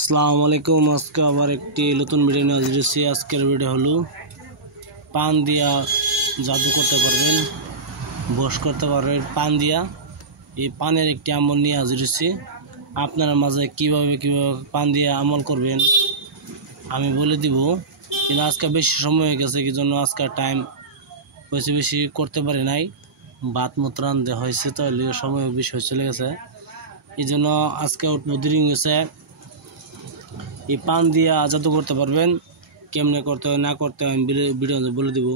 আসসালামু আলাইকুম। আজকে আবার একটি নতুন ভিডিও নিয়ে হাজির হয়েছি। আজকের ভিডিও হলো পান দিয়া জাদু করতে পারবেন, বশ করতে পারবেন পান দিয়া। এই পানের একটি আমল নিয়ে হাজির হয়েছি। আপনার মাঝে কিভাবে পান দিয়া আমল করবেন আমি বলে দিব, কিন্তু আজকে বেশি সময় হয়ে গেছে, কি জন্য আজকে টাইম বেশি করতে পারি নাই। ভাত মতো রান্ধতে হয়েছে, তো সময় বেশি হয়ে চলে গেছে, এই জন্য আজকে দেরি হয়েছে। এই পান দিয়ে জাদু করতে পারবেন, কেমনে করতে হয় না করতে হয় আমি ভিডিও বলে দেব।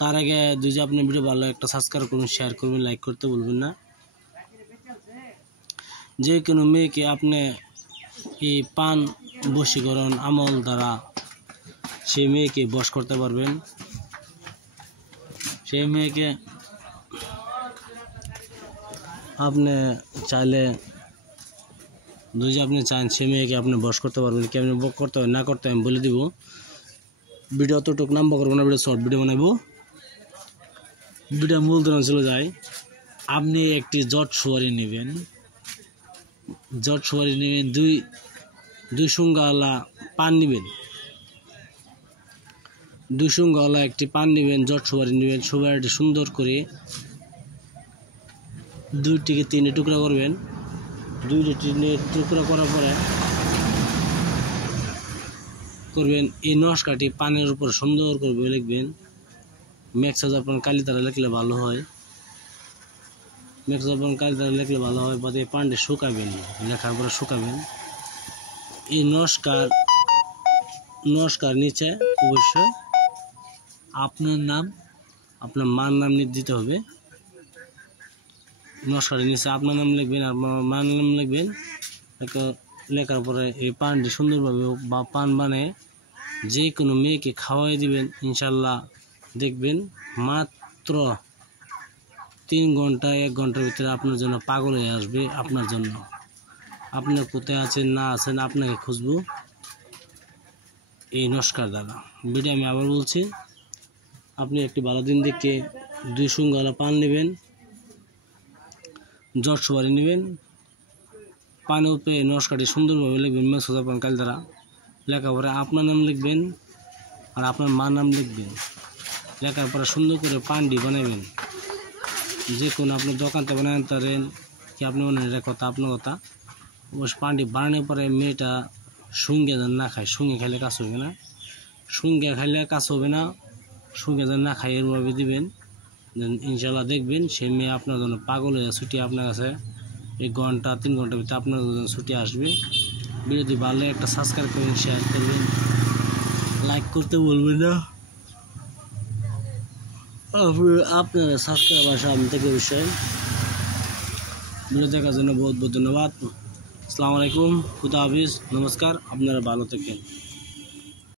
তার আগে যদি আপনি ভিডিও ভালো একটা সাবস্ক্রাইব করুন, শেয়ার করবেন, লাইক করতে বলবেন না। যে কোনো মেয়েকে আপনি এই পান বশীকরণ আমল দ্বারা সেই মেয়েকে বশ করতে পারবেন। সেই মেয়েকে আপনি চাইলে, যদি আপনি চান সে মেয়েকে আপনি বশ করতে পারবেন। কেমন বশ করতে হয় না করতে হয় আমি বলে দিব। ভিডিও অতটুক নাম্বার করবো না, ভিডিও শর্ট ভিডিও বানাবো। ভিডিও মূল ধরন চলে যায়। আপনি একটি জট সুয়ারি নেবেন, দুই সুঙ্গাওয়ালা পান নেবেন, দুই সুঙ্গাওয়ালা একটি পান নেবেন, জট সুয়ারি নেবেন। সুয়ারিটি সুন্দর করে 2 থেকে 3 টুকরা করবেন। 2 থেকে 3 টুকরা করার পরে করবেন এই নকশাটি পানের উপর সুন্দর করে লিখবেন। ম্যাক্সাজ আপনার কালি দ্বারা লিখলে ভালো হয়, বা এই পানটি শুকাবেন, লেখার পরে শুকাবেন। এই নকশার নিচে অবশ্যই আপনার নাম, আপনার মার নাম দিতে হবে। নকশার নিচে আপনার নাম লিখবেন, আপনার মার নাম লিখবেন। লেখার পরে এই পানটি সুন্দরভাবে বা পান বানিয়ে যে কোনো মেয়েকে খাওয়াই দিবেন। ইনশাল্লাহ দেখবেন মাত্র 3 ঘন্টা 1 ঘন্টার ভিতরে আপনার জন্য পাগল হয়ে আসবে। আপনার জন্য, আপনার কোথায় আছেন না আছেন আপনাকে খুঁজবো এই নস্কার দ্বারা। ভিডিও আমি আবার বলছি, আপনি একটি ভালো দিন দেখে 2 সুঙ্গাওয়ালা পান নেবেন, জট সুপারি নেবেন। পানের উপরে নস্কারটি সুন্দরভাবে লিখবেন মেসেজ আপনার কাল দ্বারা। লেখার পরে আপনার নাম লিখবেন আর আপনার মার নাম লিখবেন। লেখার পরে সুন্দর করে পানটি বানাবেন। যে কোনো আপনি দোকানতে বানাতে পারেন, কি আপনি মনে কথা আপনার কথা। অবশ্য পানটি বানানোর পরে মেয়েটা সঙ্গে যেন না খায়, সঙ্গে খাইলে কাজ হবে না, সঙ্গে যেন না খাই এরভাবে দিবেন। ইনশাল্লাহ দেখবেন সেই মেয়ে আপনার জন্য পাগল হয়ে ছুটি আপনার কাছে 1 ঘন্টা 3 ঘন্টার ভিতরে আপনার জন্য ছুটি আসবে। ভিডিওটি ভালো একটা সাবস্ক্রাইব করবেন, শেয়ার করবেন, লাইক করতে বলবেন না। আপনার সাবস্ক্রাইব আসা আমি থেকে বিষয়। ভিডিও দেখার জন্য বহুত বহুত ধন্যবাদ। আসসালামু আলাইকুম, খুদা হাফিজ, নমস্কার। আপনারা ভালো থাকেন।